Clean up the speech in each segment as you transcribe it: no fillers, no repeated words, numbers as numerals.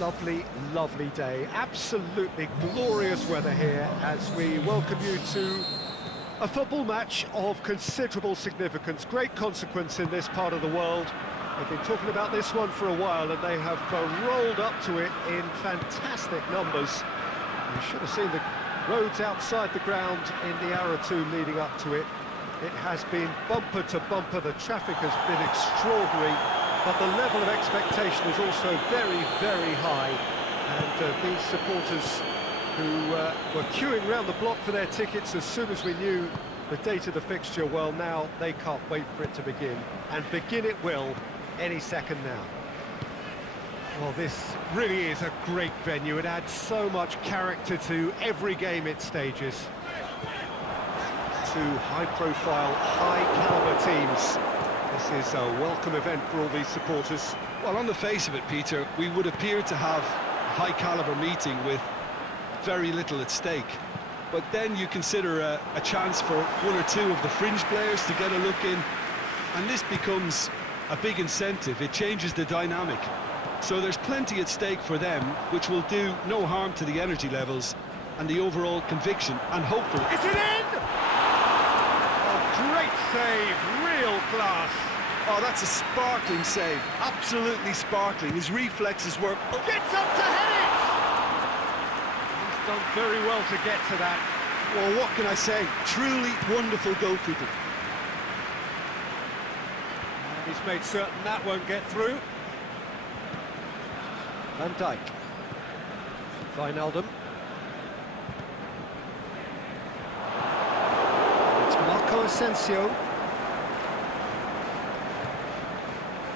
Lovely, lovely day. Absolutely glorious weather here as we welcome you to a football match of considerable significance, great consequence in this part of the world. They've been talking about this one for a while and they have rolled up to it in fantastic numbers. You should have seen the roads outside the ground in the hour or two leading up to it. It has been bumper to bumper, the traffic has been extraordinary, but the level of expectation is also very, very high. And these supporters who were queuing round the block for their tickets as soon as we knew the date of the fixture, well, now they can't wait for it to begin. And begin it will any second now. Well, this really is a great venue. It adds so much character to every game it stages. Two high-profile, high-caliber teams. This is a welcome event for all these supporters. Well, on the face of it, Peter, we would appear to have a high-caliber meeting with very little at stake. But then you consider a chance for one or two of the fringe players to get a look in, and this becomes a big incentive. It changes the dynamic. So there's plenty at stake for them, which will do no harm to the energy levels and the overall conviction, and hopefully... Is it in? Great save, real class. Oh, that's a sparkling save, absolutely sparkling. His reflexes were... Gets up to head it! He's done very well to get to that. Well, what can I say? Truly wonderful goalkeeping. And he's made certain that won't get through. Van Dijk. Wijnaldum. Marco Asensio.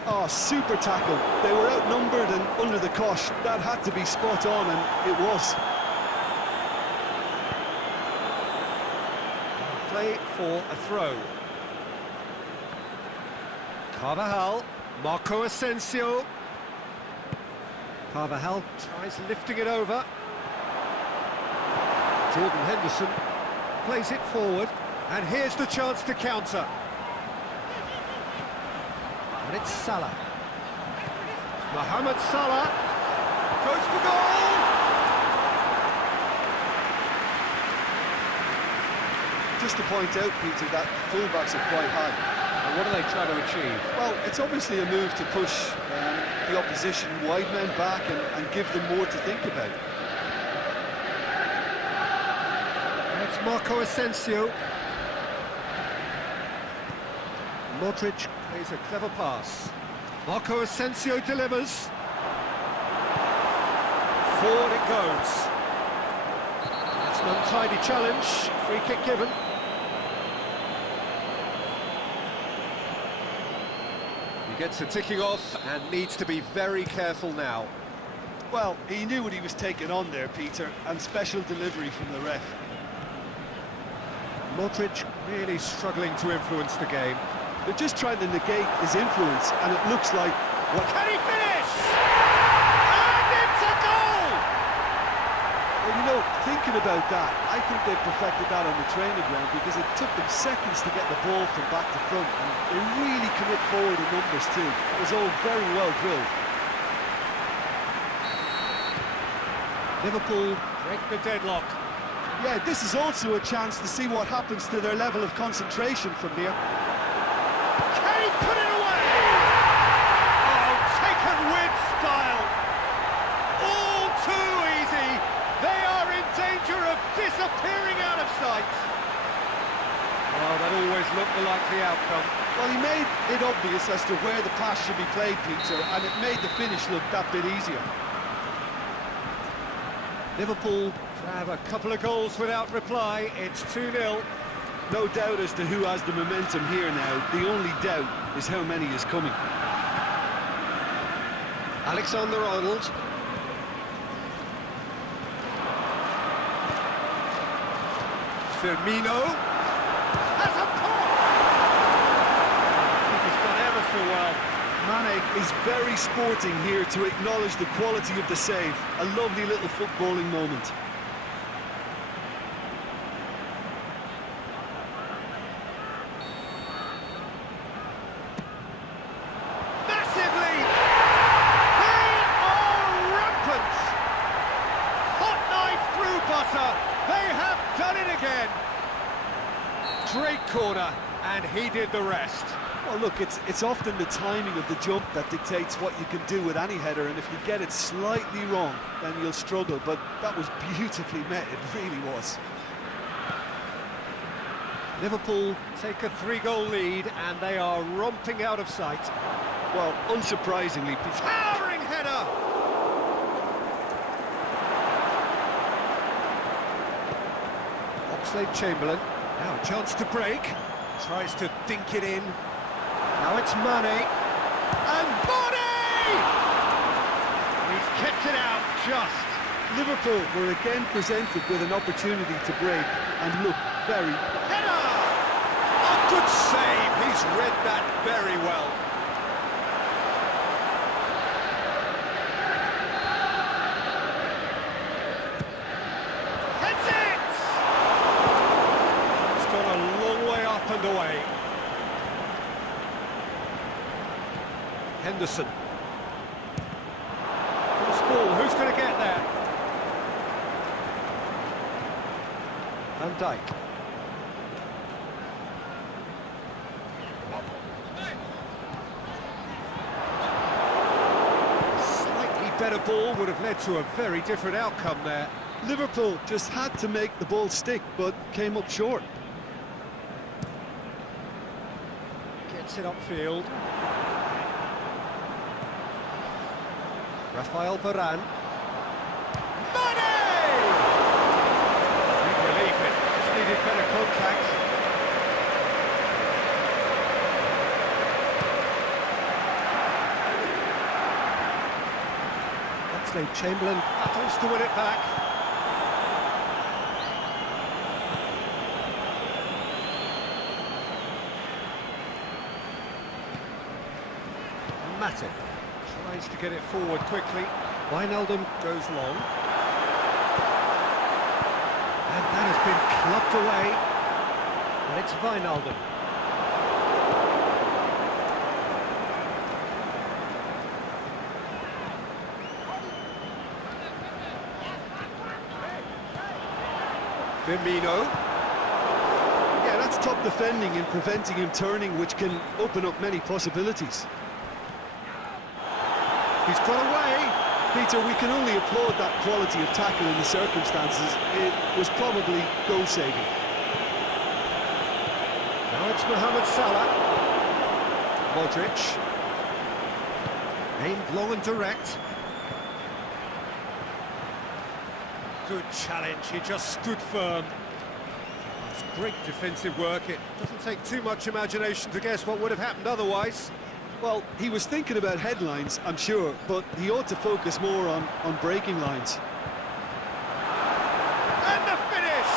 Oh, super tackle. They were outnumbered and under the cosh. That had to be spot on, and it was. Play for a throw. Carvajal. Marco Asensio. Carvajal tries lifting it over. Jordan Henderson plays it forward. And here's the chance to counter. And it's Salah. Mohamed Salah goes for goal! Just to point out, Peter, that fullbacks are quite high. And what are they trying to achieve? Well, it's obviously a move to push the opposition wide men back and give them more to think about. And it's Marco Asensio. Modric plays a clever pass. Marco Asensio delivers. Forward it goes. That's an untidy challenge. Free kick given. He gets the ticking off and needs to be very careful now. Well, he knew what he was taking on there, Peter, and special delivery from the ref. Modric really struggling to influence the game. They're just trying to negate his influence, and it looks like... What can he finish? And it's a goal! Well, you know, thinking about that, I think they perfected that on the training ground because it took them seconds to get the ball from back to front, and they really commit forward in numbers too. It was all very well drilled. Liverpool break the deadlock. Yeah, this is also a chance to see what happens to their level of concentration from here. Can he put it away? Oh, taken with style. All too easy. They are in danger of disappearing out of sight. Well, that always looked the likely outcome. Well, he made it obvious as to where the pass should be played, Peter, and it made the finish look that bit easier. Liverpool have a couple of goals without reply. It's 2-0. No doubt as to who has the momentum here now. The only doubt is how many is coming. Alexander-Arnold. Firmino. Has a pop! He's done ever so well. Mane is very sporting here to acknowledge the quality of the save. A lovely little footballing moment. Straight corner, and he did the rest. Well, look, it's often the timing of the jump that dictates what you can do with any header, and if you get it slightly wrong, then you'll struggle, but that was beautifully met, it really was. Liverpool take a 3-goal lead, and they are romping out of sight. Well, unsurprisingly... Towering header! Oxlade-Chamberlain, now a chance to break. Tries to dink it in. Now it's Mane. And Mane! He's kept it out just. Liverpool were again presented with an opportunity to break, and look, very... Header! A good save. He's read that very well. Heads it! It's gone a long way up and away. Henderson. Loose ball, who's going to get there? Van Dijk. Slightly better ball would have led to a very different outcome there. Liverpool just had to make the ball stick, but came up short. Gets it upfield. Rafael Varane. Mane! Big relief, it just needed better contact. Oxlade-Chamberlain battles to win it back. Matip tries to get it forward quickly. Wijnaldum goes long. And that has been clubbed away. And it's Wijnaldum. Firmino. Yeah, that's top defending and preventing him turning, which can open up many possibilities. He's got away. Peter, we can only applaud that quality of tackle in the circumstances. It was probably goal-saving. Now it's Mohamed Salah. Modric. Aimed long and direct. Good challenge, he just stood firm. It's great defensive work. It doesn't take too much imagination to guess what would have happened otherwise. Well, he was thinking about headlines, I'm sure, but he ought to focus more on breaking lines. And the finish!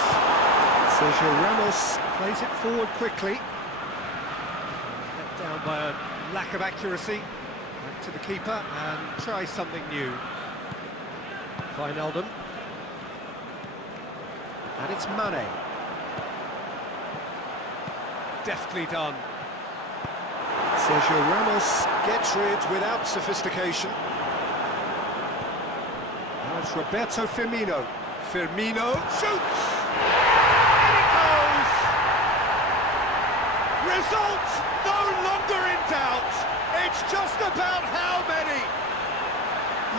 Sergio Ramos plays it forward quickly. Let down by a lack of accuracy. Back to the keeper and try something new. Wijnaldum. And it's Mane. Deftly done. Sergio Ramos gets rid without sophistication. Now it's Roberto Firmino. Firmino shoots! In it goes! Results no longer in doubt. It's just about how many.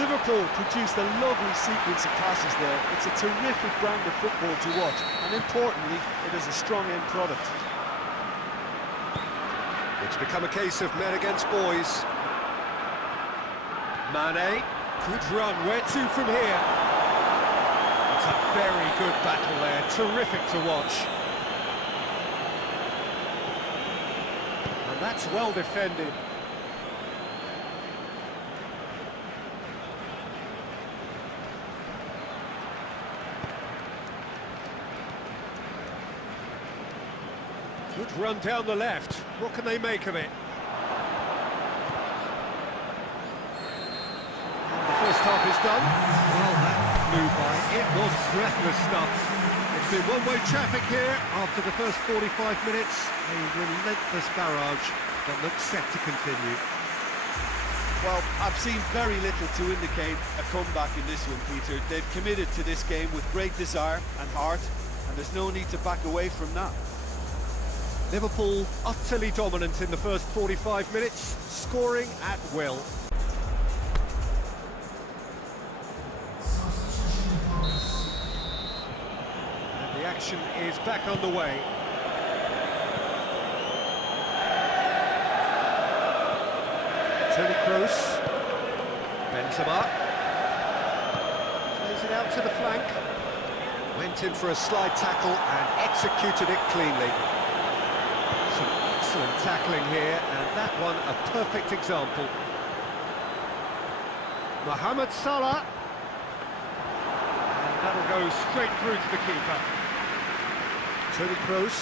Liverpool produced a lovely sequence of passes there. It's a terrific brand of football to watch, and importantly, it is a strong end product. It's become a case of men against boys. Mane, good run, where to from here? It's a very good battle there, terrific to watch. And that's well defended. Good run down the left. What can they make of it? And the first half is done. Well, that flew by. It was breathless stuff. It's been one-way traffic here after the first 45 minutes. A relentless barrage that looks set to continue. Well, I've seen very little to indicate a comeback in this one, Peter. They've committed to this game with great desire and heart, and there's no need to back away from that. Liverpool utterly dominant in the first 45 minutes, scoring at will. And the action is back underway. Toni Kroos, Benzema, plays it out to the flank, went in for a slide tackle and executed it cleanly. Some excellent tackling here, and that one a perfect example. Mohamed Salah, and that'll go straight through to the keeper. Toni Kroos,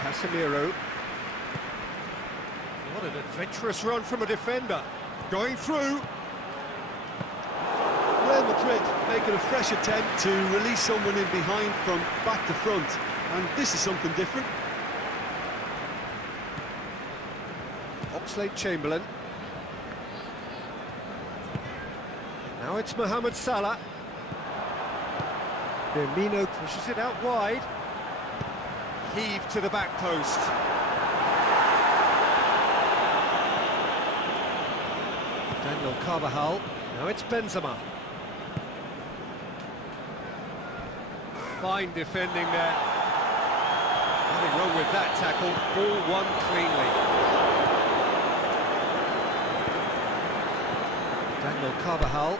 Casemiro. What an adventurous run from a defender. Going through. Real Madrid making a fresh attempt to release someone in behind from back to front, and this is something different. Oxlade-Chamberlain. Now it's Mohamed Salah. Firmino pushes it out wide. Heave to the back post. Daniel Carvajal. Now it's Benzema. Fine defending there. Nothing wrong with that tackle. Ball won cleanly. Daniel Carvajal.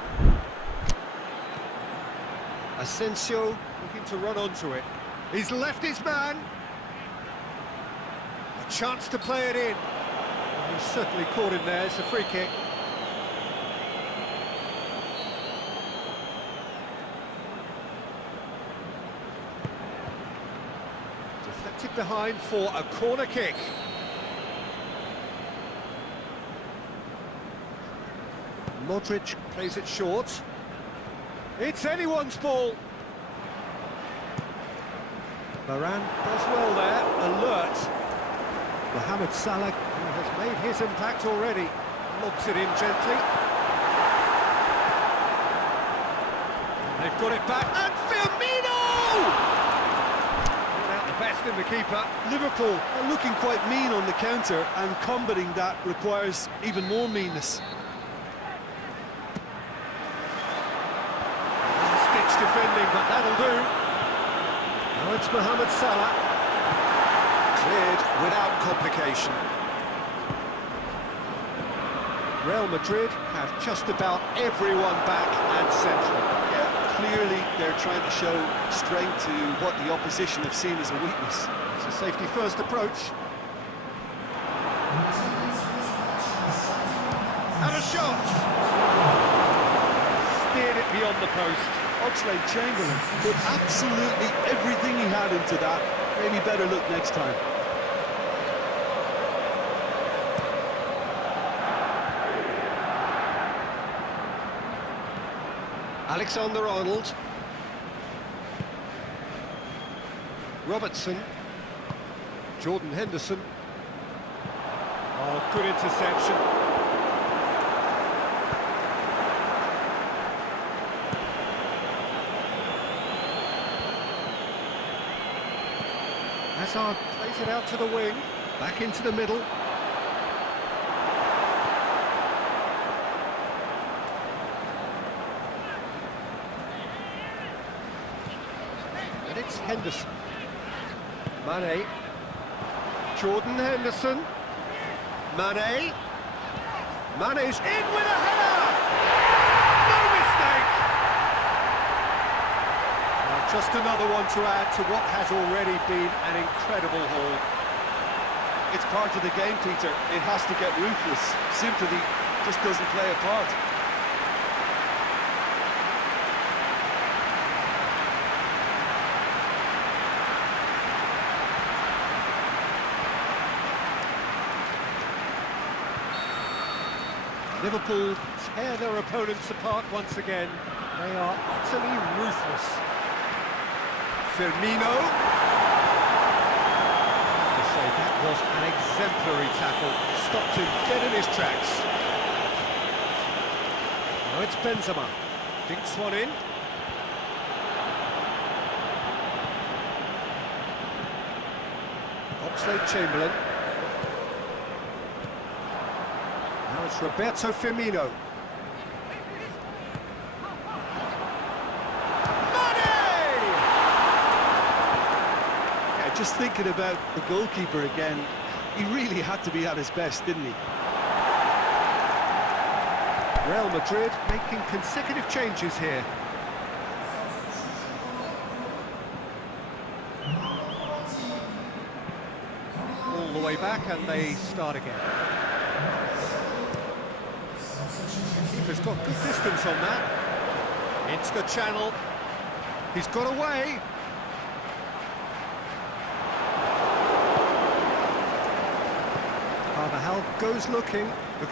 Asensio looking to run onto it. He's left his man. A chance to play it in. He's certainly caught him there. It's a free kick. Deflected behind for a corner kick. Modric plays it short. It's anyone's ball. Varane does well there, alert. Mohamed Salah, who has made his impact already, lobs it in gently. They've got it back, and Firmino! Brought out the best in the keeper. Liverpool are looking quite mean on the counter, and combating that requires even more meanness. Stitch defending, but that'll do. Now it's Mohamed Salah. Cleared without complication. Real Madrid have just about everyone back and central. Yeah, clearly they're trying to show strength to what the opposition have seen as a weakness. It's a safety-first approach. And a shot! Steered it beyond the post. Oxlade-Chamberlain put absolutely everything he had into that. Maybe better look next time. Alexander-Arnold. Robertson. Jordan Henderson. Oh, good interception. Hazard plays it out to the wing, back into the middle. And it's Henderson. Mane. Jordan Henderson. Mane. Mane's in with a header! No mistake! Just another one to add to what has already been an incredible haul. It's part of the game, Peter. It has to get ruthless. Sympathy just doesn't play a part. Liverpool tear their opponents apart once again. They are utterly ruthless. Firmino. I have to say, that was an exemplary tackle. Stopped him dead in his tracks. Now it's Benzema. Dinks one in. Oxlade-Chamberlain. Now it's Roberto Firmino. Just thinking about the goalkeeper again, he really had to be at his best, didn't he? Real Madrid making consecutive changes here. All the way back and they start again. Keeper's got good distance on that. Into the channel. He's got away. Carvajal goes looking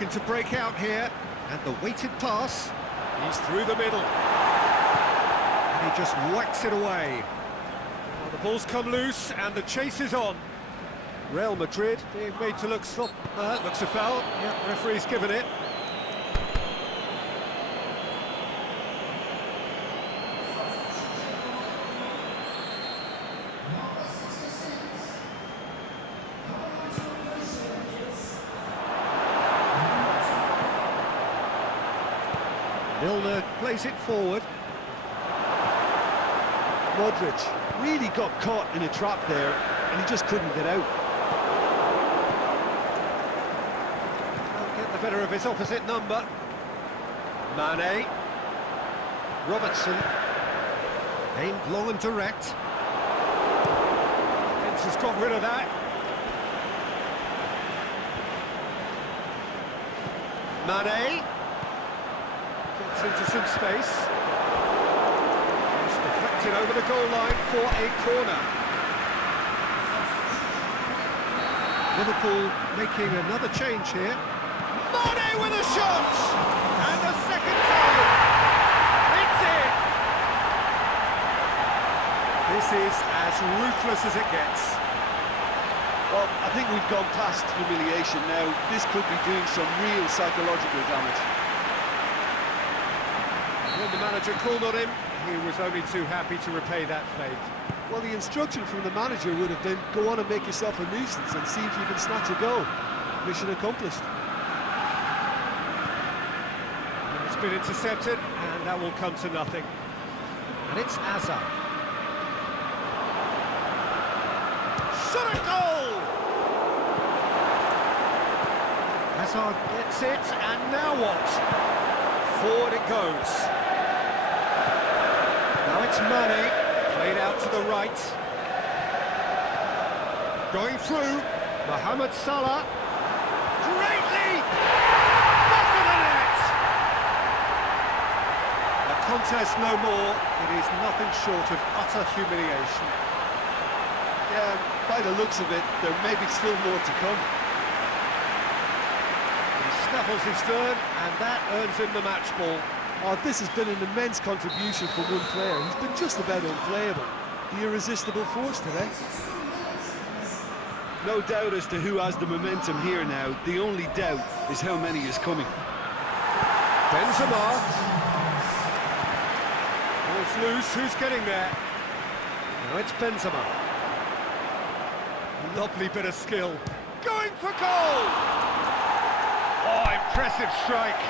to break out here, and the weighted pass, he's through the middle. And he just whacks it away. Well, the ball's come loose, and the chase is on. Real Madrid being made to look stop. Looks a foul. Yeah, referee's given it. Milner plays it forward. Modric really got caught in a trap there, and he just couldn't get out. Can't get the better of his opposite number. Mane. Robertson. Aimed long and direct. Defence has got rid of that. Mane. Gets into some space. It's deflected over the goal line for a corner. Liverpool making another change here. Mane with a shot! And a second goal! It's in! This is as ruthless as it gets. Well, I think we've gone past humiliation now. This could be doing some real psychological damage. When the manager called on him, he was only too happy to repay that fate. Well, the instruction from the manager would have been, go on and make yourself a nuisance and see if you can snatch a goal. Mission accomplished. It's been intercepted, and that will come to nothing. And it's Hazard. Shot at goal! Hazard gets it, and now what? Forward it goes. Now it's Mane, played out to the right. Going through, Mohamed Salah. Great leap! Back of the net! A contest no more, it is nothing short of utter humiliation. Yeah, by the looks of it, there may be still more to come. He snaffles his third, and that earns him the match ball. Oh, this has been an immense contribution from one player. He's been just about unplayable. The irresistible force today. No doubt as to who has the momentum here now. The only doubt is how many is coming. Benzema. Ball's loose, who's getting there? Now it's Benzema. Lovely bit of skill. Going for goal! Oh, impressive strike.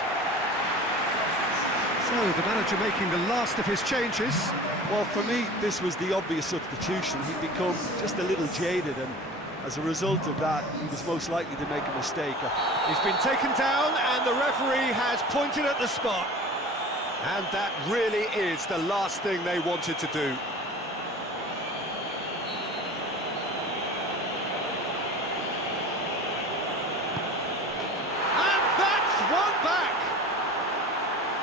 So, the manager making the last of his changes. Well, for me, this was the obvious substitution. He'd become just a little jaded, and as a result of that, he was most likely to make a mistake. He's been taken down, and the referee has pointed at the spot. And that really is the last thing they wanted to do. And that's one back!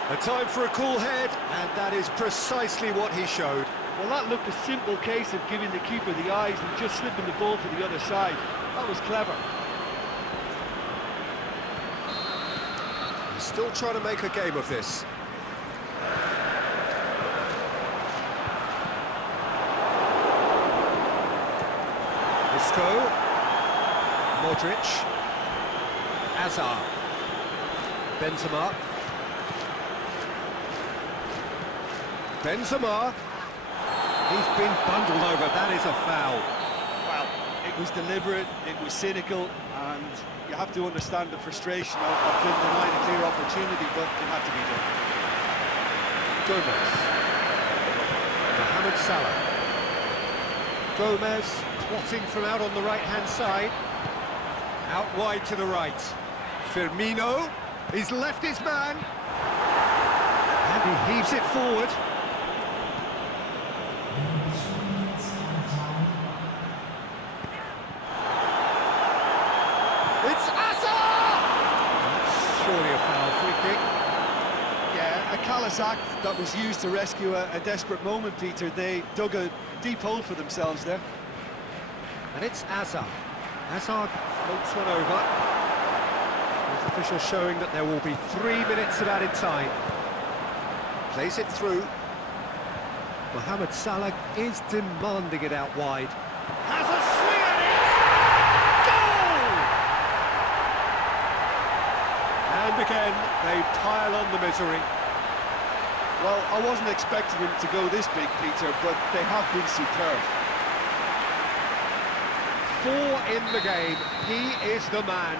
A time for a cool head, and that is precisely what he showed. Well, that looked a simple case of giving the keeper the eyes and just slipping the ball to the other side. That was clever. He's still trying to make a game of this. Isco. Modric. Hazard. Benzema. Benzema. He's been bundled over, that is a foul. Well, It was deliberate, it was cynical, and you have to understand the frustration of being denied a clear opportunity, but it had to be done. Gomez. Mohamed Salah. Gomez plotting from out on the right-hand side. Out wide to the right. Firmino. He's left his man. And he heaves it forward. It's Hazard! That's surely a foul free kick. Yeah, a callous act that was used to rescue a desperate moment, Peter. They dug a deep hole for themselves there. And it's Hazard. Hazard floats one over. The official showing that there will be 3 minutes of added time. Plays it through. Mohamed Salah is demanding it out wide. Has a swing at it! Goal! And again, they pile on the misery. Well, I wasn't expecting him to go this big, Peter, but they have been superb. 4 in the game. He is the man.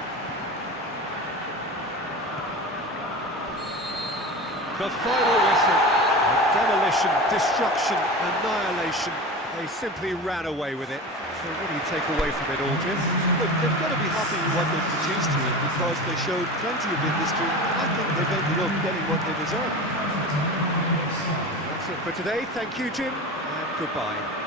The final whistle. Demolition, destruction, annihilation. They simply ran away with it. So what do you take away from it all, Jim? Look, they've got to be happy with what they've produced here because they showed plenty of industry, and I think they've ended up getting what they deserve. That's it for today. Thank you, Jim, and goodbye.